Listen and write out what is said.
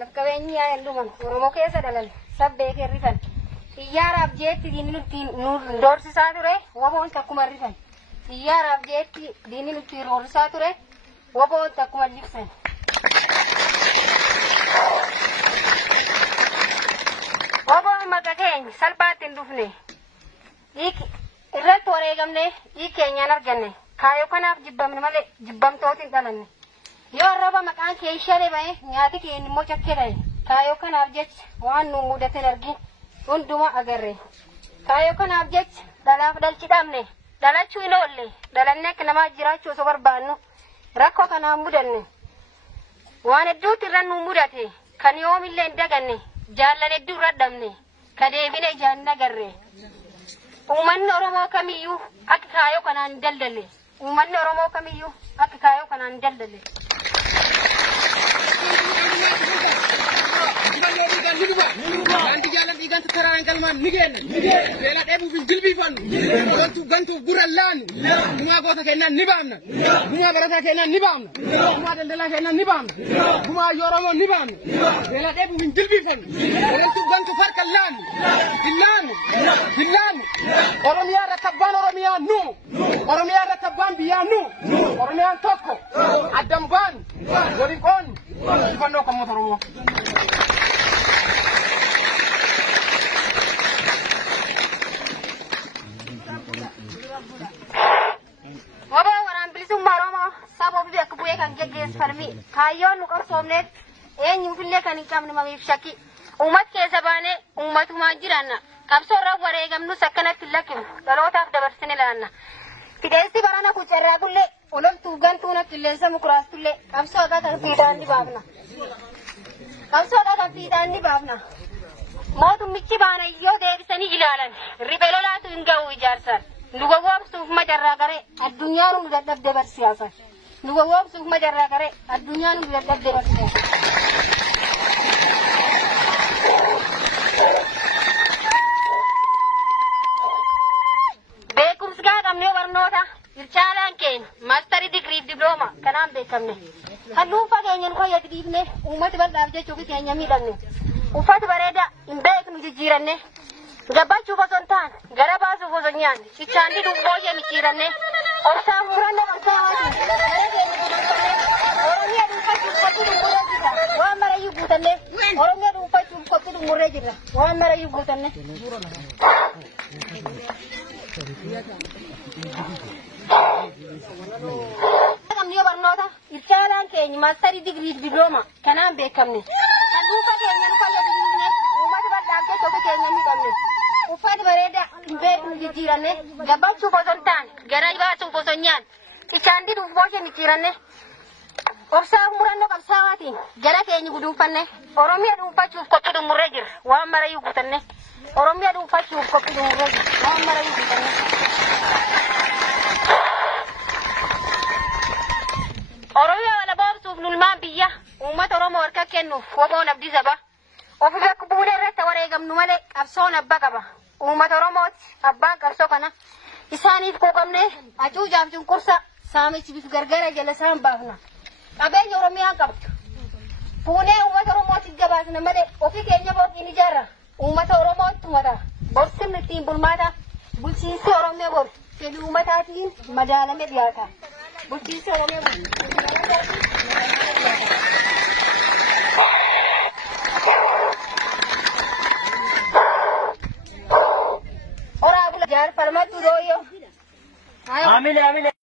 Lakkaawwanyi yaa luman Oromoo keessa dalan sabbee rifan xiyyaaraaf jeetti diinni nutti doorsisaa ture waboon takkuma rifan xiyyaaraaf jeetti diinni nutti doorsisaa ture waboon takkuma libsan. Waboon maqaa keenya salphaatti hin dhufne irratti wareegamne keenyaan arganne kaayoo kanaaf jibbamne malee jibbamtooti hin dhalanne. Yoo arraba maqaan kee ishee bahe nyaati keenya immoo cakkee ta'e kaayoo kanaaf jecha waan nu mudate argin hunduma agarre kaayoo kanaaf jecha dhalaaf dhalchi dhabne dhalachuu hin oolle dhalannee akka namaa jiraachuu osoo barbaannu rakkoo kanaan mudanne waan hedduutti irra nu mudate kan yoomillee hin daganne jaallan hedduu irra dhabne ka deebine ijaan hin agarre ummanni Oromoo kamiyyuu akka kaayoo kanaan hin daldalle ummanni Oromoo kamiyyuu akka kaayoo kanaan hin daldalle. Nanti jalan ikan sekarang kalman nigen. Bela debu binjilbi fan. Gantu gurallan. Bunga kota kena nibamna. Bunga barasa kena nibamna. Bunga dendela kena nibamna. Bunga yoromo nibamna. Bela debu binjilbi fan. Gantu farkallan. Dillan. Oromia rakaban Oromia nu. Oromia rakaban biya nu. Oromia toko. Adamban. Gorikon. Ifano kamu Oromo. Wabah orang bilisung maromo, sabab dia kebuaya kan jeges farmi. Kayon nukar somnet, nyufille kan ikam ni mami shaki. Umat ke sabane, umat umajirana. Kapsora waregam nu sakana tilakim. Dalota dabar senelana. Tidak isti barana kucara kulle, ulum tugan tuna tilesa mukras kulle. Kapsora kan pidan di babna. Kapsora kan pidan di babna. Mau tu mici bana yo dari sini ilalan. Ribelola tu enggak ujarsan. Nuga wab suuf majarra kare addunyaa nu dadab dabar siyaasa nuga wab suuf majarra kare addunyaa nu dadab dabar siyaasa beekumsi gaa qabnee barnoota ilchaalaan keenya maastarii digirii diplooma kanaan beekamne halluu fageenya nu fayyadu dhiifne uummati bal'aaf jechuuf keenya miidhamne uffati bareeda hin beeknu jijjiiranne Gabachu bosontan, garabasu bosonyan, sichandi dubboje michiranne, orsa muranne bansawati. Oromia dufachu kotidu murejira, wa mara yugutanne. Oromia dufachu kotidu murejira, wa mara yugutanne. Kamniyo barnota, irchalan keenya mastery degree diploma kanaan beekamne. Kan duufa keenya nu fayyadne, uummata bal'aaf jechuuf keenya miidhamne. Ufati bareda beeknu jijjiiranne gabachu bosontaan gara baasu bosonyaan ichandi dubboje michiranne obsa muranno qabsawaatiin gara keenya guduunfanne Oromiyaa dhuunfachuuf qophiidhu murree jira waan mara yugutanne Oromiyaa dhuunfachuuf qophiidhu murree jira waan mara yugutanne Oromiyaa wala boobsuuf nulmaan biyya uummata Oromoo harka kennuuf woboon abdii saba Ofi bakka bu'uura irratti wareegamnu malee qabsoon abbaa qaba. Uummata Oromooti abbaan qabsoo kana isaaniif quuqamne hacuucaaf cunqursa saamichi bifa gargaara jala isaan baafna. Qabeenya Oromiyaan qabdu. Fuunee uummata Oromootiif gabaasna malee ofii keenya booqiin ijaarra. Uummata Oromootti mata. Borsimni ittiin bulmaata. Bulchiinsi Oromoo bor. Fedhii uummataatiin madaalame dhiyaata. Bulchiinsi Oromoo bor. Ora bula jar parmatu doyo. Amile.